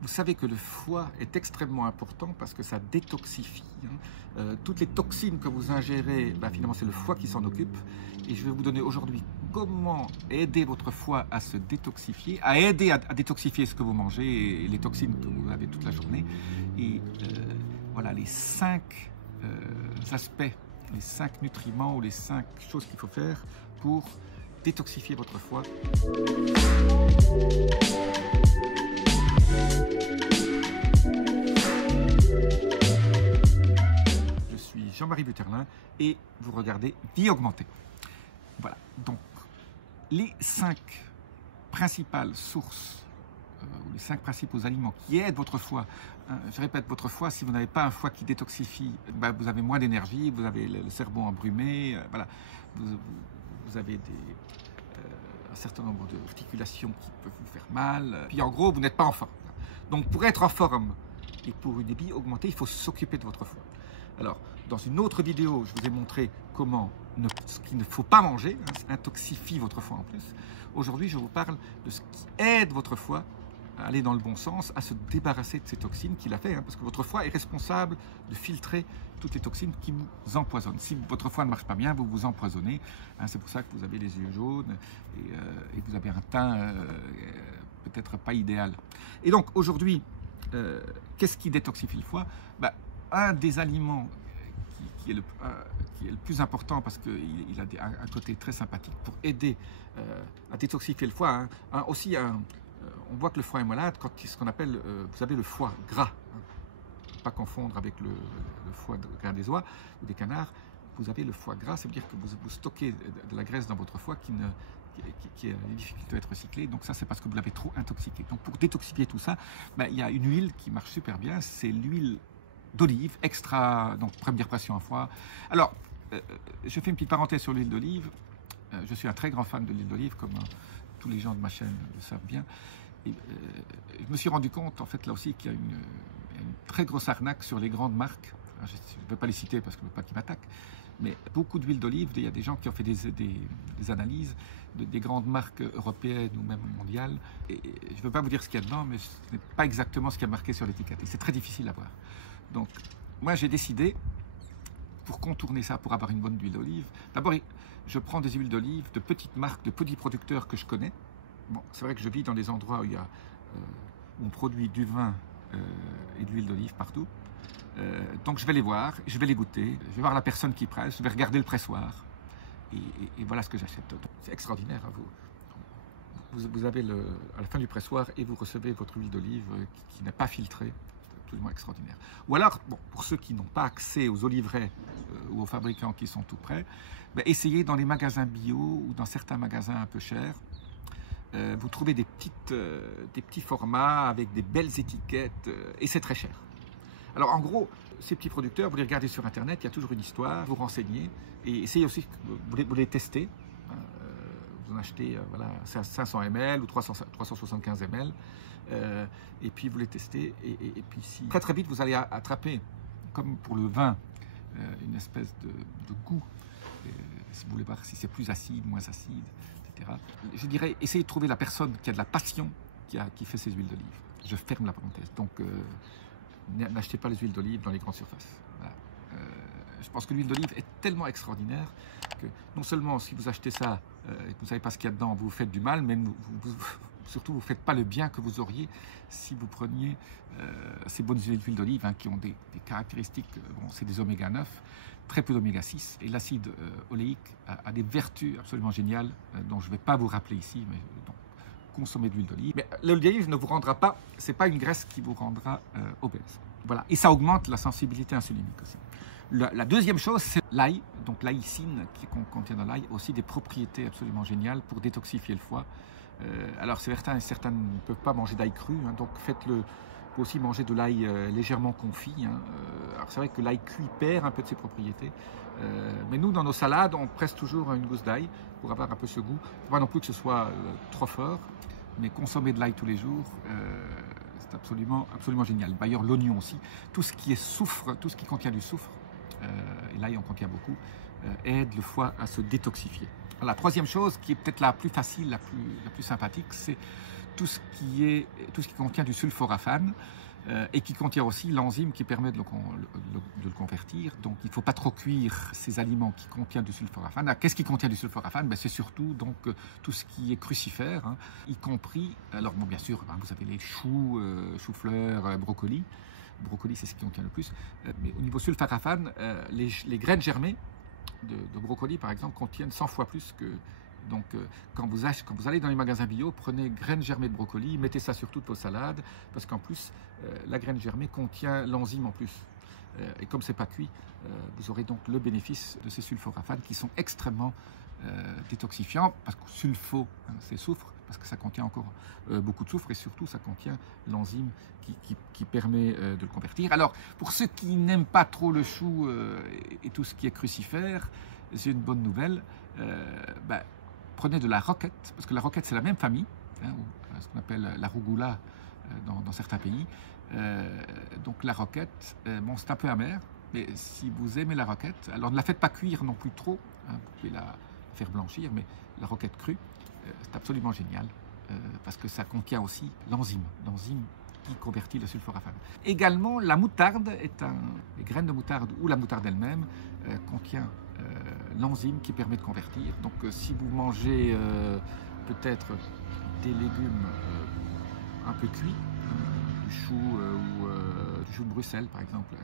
Vous savez que le foie est extrêmement important parce que ça détoxifie. Toutes les toxines que vous ingérez, finalement c'est le foie qui s'en occupe. Et je vais vous donner aujourd'hui comment aider votre foie à se détoxifier, à aider à détoxifier ce que vous mangez et les toxines que vous avez toute la journée. Et voilà les 5 aspects, les 5 nutriments ou les 5 choses qu'il faut faire pour détoxifier votre foie. Je suis Jean-Marie Butterlin et vous regardez Vie augmentée. Voilà, donc les 5 principales sources ou les 5 principaux aliments qui aident votre foie. Je répète, votre foie, si vous n'avez pas un foie qui détoxifie, vous avez moins d'énergie, vous avez le cerveau embrumé, voilà, vous avez un certain nombre d'articulations qui peuvent vous faire mal. Puis en gros, vous n'êtes pas en forme. Donc pour être en forme et pour une vie augmentée, il faut s'occuper de votre foie. Alors, dans une autre vidéo, je vous ai montré ce qu'il ne faut pas manger, ça intoxifie votre foie en plus. Aujourd'hui, je vous parle de ce qui aide votre foie à aller dans le bon sens, à se débarrasser de ces toxines qu'il a fait, parce que votre foie est responsable de filtrer toutes les toxines qui vous empoisonnent. Si votre foie ne marche pas bien, vous vous empoisonnez. C'est pour ça que vous avez les yeux jaunes et vous avez un teint peut-être pas idéal. Et donc aujourd'hui, qu'est-ce qui détoxifie le foie? Un des aliments qui est le plus important parce qu'il a un côté très sympathique pour aider à détoxifier le foie. Aussi, on voit que le foie est malade quand ce qu'on appelle, vous avez le foie gras. Pas confondre avec le foie gras des oies ou des canards. Vous avez le foie gras, ça veut dire que vous stockez de la graisse dans votre foie qui a des difficultés à être recyclée. Donc ça, c'est parce que vous l'avez trop intoxiqué. Donc pour détoxifier tout ça, il y a une huile qui marche super bien, c'est l'huile d'olive, extra, donc première pression à foie. Alors, je fais une petite parenthèse sur l'huile d'olive. Je suis un très grand fan de l'huile d'olive, comme tous les gens de ma chaîne le savent bien. Et, je me suis rendu compte, en fait, là aussi, qu'il y a une très grosse arnaque sur les grandes marques. Alors, je ne vais pas les citer parce que je ne veux pas qu'ils m'attaquent, mais beaucoup d'huile d'olive, il y a des gens qui ont fait des analyses des grandes marques européennes ou même mondiales. Et je ne veux pas vous dire ce qu'il y a dedans, mais ce n'est pas exactement ce qu'il y a marqué sur l'étiquette. Et c'est très difficile à voir. Donc, moi, j'ai décidé, pour contourner ça, pour avoir une bonne huile d'olive, d'abord, je prends des huiles d'olive de petites marques, de petits producteurs que je connais. Bon, c'est vrai que je vis dans des endroits où on produit du vin et de l'huile d'olive partout. Donc, je vais les voir, je vais les goûter, je vais voir la personne qui presse, je vais regarder le pressoir. Et voilà ce que j'achète. C'est extraordinaire. Vous avez à la fin du pressoir et vous recevez votre huile d'olive qui n'est pas filtrée. Absolument extraordinaire. Ou alors, pour ceux qui n'ont pas accès aux oliveraies ou aux fabricants qui sont tout près, essayez dans les magasins bio ou dans certains magasins un peu chers. Vous trouvez des petits formats avec des belles étiquettes et c'est très cher. Alors en gros, ces petits producteurs, vous les regardez sur internet, il y a toujours une histoire, vous renseignez et essayez aussi, vous les testez. Vous en achetez 500 ml ou 375 ml. Et puis vous les testez et puis si très vite vous allez attraper, comme pour le vin, une espèce de goût, si vous voulez voir si c'est plus acide, moins acide, etc. Je dirais, essayez de trouver la personne qui a de la passion qui fait ces huiles d'olive. Je ferme la parenthèse. Donc n'achetez pas les huiles d'olive dans les grandes surfaces. Voilà. Je pense que l'huile d'olive est tellement extraordinaire que non seulement si vous achetez ça et que vous ne savez pas ce qu'il y a dedans, vous vous faites du mal, mais surtout vous ne faites pas le bien que vous auriez si vous preniez ces bonnes huiles d'olive qui ont des caractéristiques, c'est des oméga 9, très peu d'oméga 6, et l'acide oléique a des vertus absolument géniales dont je ne vais pas vous rappeler ici, mais donc, consommez de l'huile d'olive. Mais l'huile d'olive ne vous rendra pas, ce n'est pas une graisse qui vous rendra obèse. Voilà. Et ça augmente la sensibilité insulinique aussi. La deuxième chose, c'est l'ail, donc l'aïcine qui contient dans l'ail, aussi des propriétés absolument géniales pour détoxifier le foie. Alors certains ne peuvent pas manger d'ail cru, donc faites-le. Vous pouvez aussi manger de l'ail légèrement confit. Alors c'est vrai que l'ail cuit perd un peu de ses propriétés, mais nous dans nos salades on presse toujours une gousse d'ail pour avoir un peu ce goût. Il ne faut pas non plus que ce soit trop fort, mais consommer de l'ail tous les jours, c'est absolument génial. D'ailleurs l'oignon aussi, tout ce qui est soufre, tout ce qui contient du soufre, et l'ail en contient beaucoup, aide le foie à se détoxifier. La troisième chose, qui est peut-être la plus facile, la plus sympathique, c'est tout ce qui contient du sulforaphane et qui contient aussi l'enzyme qui permet de le convertir. Donc il ne faut pas trop cuire ces aliments qui contiennent du sulforaphane. Qu'est-ce qui contient du sulforaphane? Ben, c'est surtout donc, tout ce qui est crucifère, hein, y compris, alors bon, bien sûr, hein, vous avez les choux, choux-fleurs, brocolis. Brocoli, c'est ce qui contient le plus. Mais au niveau sulforaphane, les graines germées de brocoli, par exemple, contiennent 100 fois plus que... Donc, quand vous allez dans les magasins bio, prenez graines germées de brocoli, mettez ça sur toutes vos salades, parce qu'en plus, la graine germée contient l'enzyme en plus. Et comme ce n'est pas cuit, vous aurez donc le bénéfice de ces sulforaphanes qui sont extrêmement détoxifiants, parce que sulfo, hein, c'est soufre, parce que ça contient encore beaucoup de soufre, et surtout, ça contient l'enzyme qui permet de le convertir. Alors, pour ceux qui n'aiment pas trop le chou et tout ce qui est crucifère, j'ai une bonne nouvelle. Prenez de la roquette, parce que la roquette c'est la même famille, hein, ou ce qu'on appelle la rougoula dans certains pays. Donc la roquette, bon, c'est un peu amer, mais si vous aimez la roquette, alors ne la faites pas cuire non plus trop, hein, vous pouvez la faire blanchir, mais la roquette crue, c'est absolument génial, parce que ça contient aussi l'enzyme qui convertit le sulforaphane. Également, la moutarde les graines de moutarde ou la moutarde elle-même contient l'enzyme qui permet de convertir. Donc si vous mangez peut-être des légumes un peu cuits, du chou ou du chou de Bruxelles par exemple,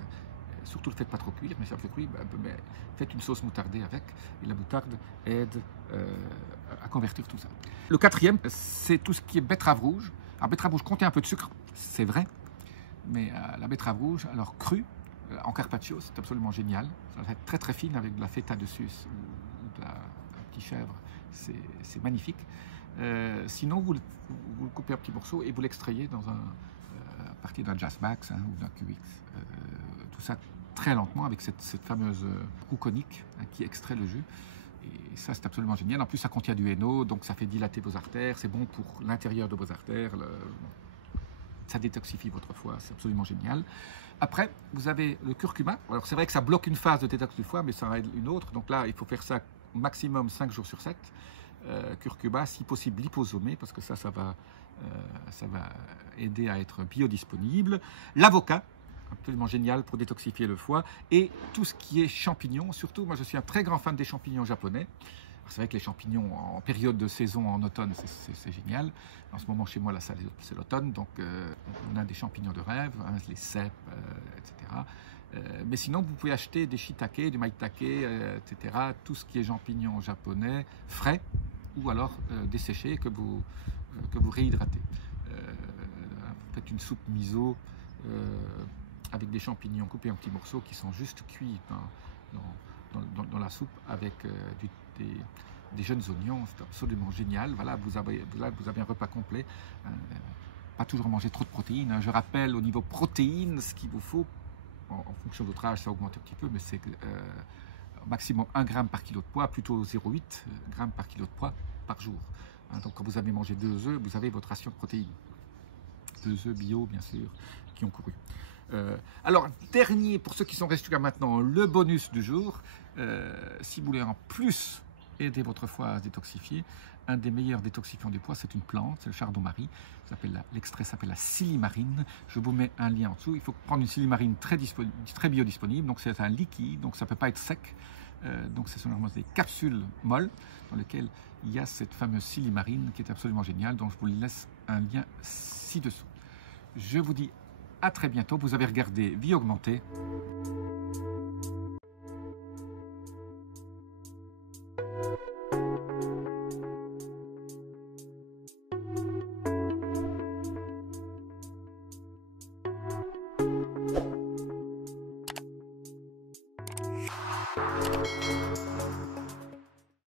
surtout ne le faites pas trop cuire, mais si un peu cuit, faites une sauce moutardée avec, et la moutarde aide à convertir tout ça. Le quatrième, c'est tout ce qui est betterave rouge. Alors betterave rouge contient un peu de sucre, c'est vrai, mais la betterave rouge, alors crue, en carpaccio, c'est absolument génial. Ça va être très très fine avec de la feta dessus ou de la petite chèvre, c'est magnifique. Sinon, vous le coupez en petits morceaux et vous l'extrayez à partir d'un Jazzmax ou d'un QX. Tout ça très lentement avec cette fameuse roue conique qui extrait le jus. Et ça, c'est absolument génial. En plus, ça contient du héno, donc ça fait dilater vos artères. C'est bon pour l'intérieur de vos artères. Ça détoxifie votre foie, c'est absolument génial. Après, vous avez le curcuma. Alors, c'est vrai que ça bloque une phase de détox du foie, mais ça en aide une autre. Donc là, il faut faire ça au maximum 5 jours sur 7. Curcuma, si possible liposomé, parce que ça va aider à être biodisponible. L'avocat, absolument génial pour détoxifier le foie. Et tout ce qui est champignons, surtout, moi je suis un très grand fan des champignons japonais. C'est vrai que les champignons en période de saison, en automne, c'est génial. En ce moment, chez moi, là, c'est l'automne, donc on a des champignons de rêve, hein, les cèpes, etc. Mais sinon, vous pouvez acheter des shiitake, du maitake, etc. Tout ce qui est champignons japonais, frais, ou alors desséchés, que vous réhydratez. Faites une soupe miso avec des champignons coupés en petits morceaux qui sont juste cuits dans la soupe avec des jeunes oignons, c'est absolument génial. Voilà, vous avez un repas complet. Pas toujours manger trop de protéines. Hein. Je rappelle au niveau protéines, ce qu'il vous faut, en fonction de votre âge, ça augmente un petit peu, mais c'est au maximum 1 gramme par kilo de poids, plutôt 0,8 grammes par kilo de poids par jour. Hein, donc quand vous avez mangé 2 œufs, vous avez votre ration de protéines. 2 œufs bio, bien sûr, qui ont couru. Alors, dernier, pour ceux qui sont restés jusqu'à maintenant, le bonus du jour. Si vous voulez en plus aider votre foie à se détoxifier, un des meilleurs détoxifiants du foie, c'est une plante, c'est le chardon-marie. L'extrait s'appelle la silimarine. Je vous mets un lien en dessous. Il faut prendre une silimarine très biodisponible, donc c'est un liquide, donc ça ne peut pas être sec. Donc ce sont normalement des capsules molles dans lesquelles il y a cette fameuse silimarine qui est absolument géniale, donc je vous laisse un lien ci-dessous. Je vous dis à très bientôt. Vous avez regardé Vie Augmentée.